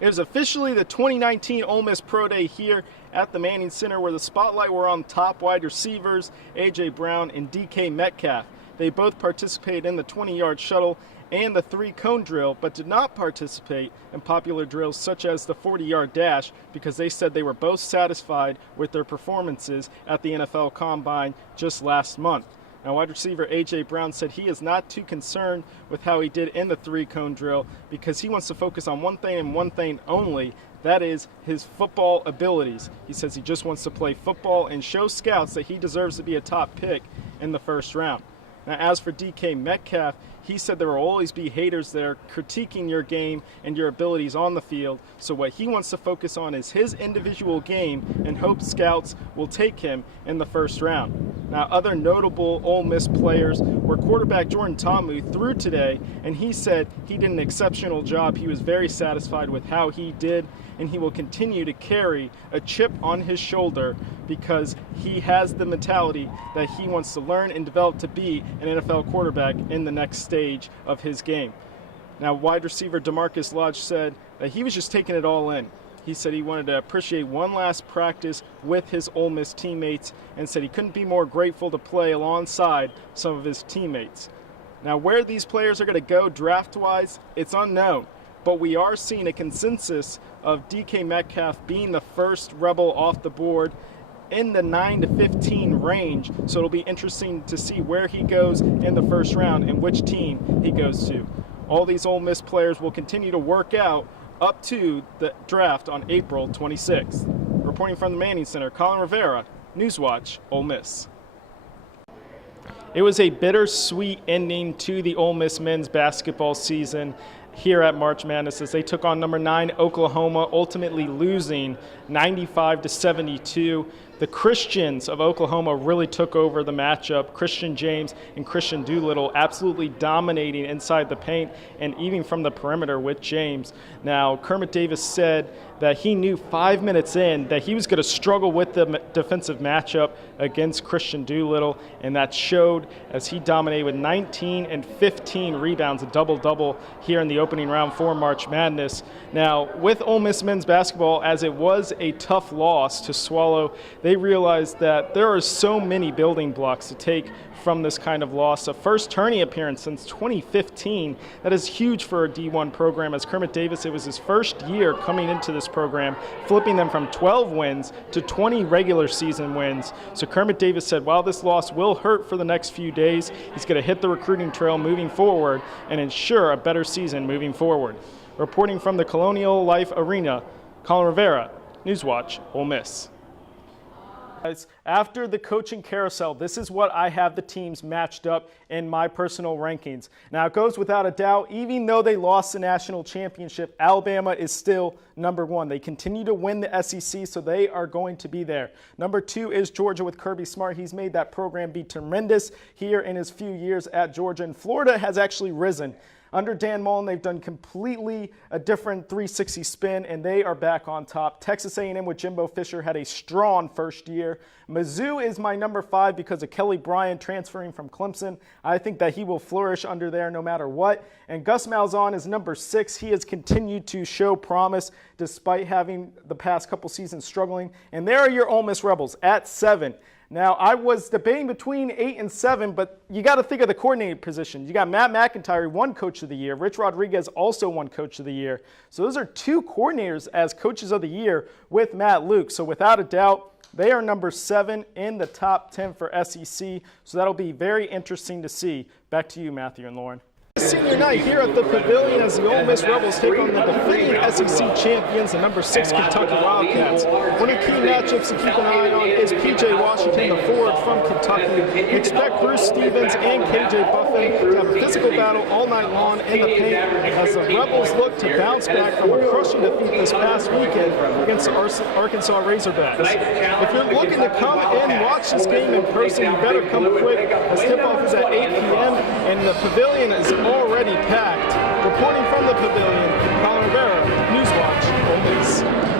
It was officially the 2019 Ole Miss Pro Day here at the Manning Center, where the spotlight were on top wide receivers A.J. Brown and DK Metcalf. They both participated in the 20-yard shuttle and the 3-cone drill, but did not participate in popular drills such as the 40-yard dash because they said they were both satisfied with their performances at the NFL Combine just last month. Now, wide receiver A.J. Brown said he is not too concerned with how he did in the 3-cone drill because he wants to focus on one thing and one thing only, that is his football abilities. He says he just wants to play football and show scouts that he deserves to be a top pick in the first round. Now, as for DK Metcalf, he said there will always be haters there critiquing your game and your abilities on the field. So what he wants to focus on is his individual game and hope scouts will take him in the first round. Now, other notable Ole Miss players were quarterback Jordan Ta'amu threw today, and he said he did an exceptional job. He was very satisfied with how he did, and he will continue to carry a chip on his shoulder because he has the mentality that he wants to learn and develop to be an NFL quarterback in the next stage of his game. Now, wide receiver DeMarcus Lodge said that he was just taking it all in. He said he wanted to appreciate one last practice with his Ole Miss teammates and said he couldn't be more grateful to play alongside some of his teammates. Now, where these players are going to go draft-wise, it's unknown, but we are seeing a consensus of DK Metcalf being the first Rebel off the board in the 9 to 15 range, so it'll be interesting to see where he goes in the first round and which team he goes to. All these Ole Miss players will continue to work out up to the draft on April 26th. Reporting from the Manning Center, Collin Rivera, Newswatch, Ole Miss. It was a bittersweet ending to the Ole Miss men's basketball season here at March Madness as they took on number 9 Oklahoma, ultimately losing 95-72. The Christians of Oklahoma really took over the matchup. Christian James and Christian Doolittle absolutely dominating inside the paint and even from the perimeter with James. Now, Kermit Davis said that he knew 5 minutes in that he was going to struggle with the defensive matchup against Christian Doolittle, and that showed as he dominated with 19 and 15 rebounds, a double-double here in the opening round for March Madness. Now, with Ole Miss men's basketball, as it was a tough loss to swallow, they realized that there are so many building blocks to take from this kind of loss. A first tourney appearance since 2015. That is huge for a D1 program. As Kermit Davis, it was his first year coming into this program, flipping them from 12 wins to 20 regular season wins. So Kermit Davis said, while this loss will hurt for the next few days, he's going to hit the recruiting trail moving forward and ensure a better season moving forward. Reporting from the Colonial Life Arena, Collin Rivera, Newswatch, Ole Miss. After the coaching carousel, this is what I have the teams matched up in my personal rankings. Now, it goes without a doubt, even though they lost the national championship, Alabama is still number 1. They continue to win the SEC, so they are going to be there. Number 2 is Georgia with Kirby Smart. He's made that program be tremendous here in his few years at Georgia, and Florida has actually risen. Under Dan Mullen, they've done completely a different 360 spin, and they are back on top. Texas A&M with Jimbo Fisher had a strong first year. Mizzou is my number 5 because of Kelly Bryant transferring from Clemson. I think that he will flourish under there no matter what. And Gus Malzahn is number 6. He has continued to show promise despite having the past couple seasons struggling. And there are your Ole Miss Rebels at 7. Now, I was debating between 8 and 7, but you got to think of the coordinator position. You got Matt McIntyre, won Coach of the Year. Rich Rodriguez also won Coach of the Year. So those are 2 coordinators as Coaches of the Year with Matt Luke. So without a doubt, they are number 7 in the top 10 for SEC. So that'll be very interesting to see. Back to you, Matthew and Lauren. Senior night here at the Pavilion as the Ole Miss Rebels take on the defending SEC champions, the number 6 Kentucky Wildcats. One of the key matchups to keep an eye on is P.J. Washington, the forward from Kentucky. Expect Bruce Stevens and K.J. Buffin to have a physical battle all night long in the paint as the Rebels look to bounce back from a crushing defeat this past weekend against the Arkansas Razorbacks. If you're looking to come and watch this game in person, you better come quick as tip-off is at 8 p.m. and the Pavilion is already packed. Reporting from the Pavilion, Collin Rivera, Newswatch, Ole Miss.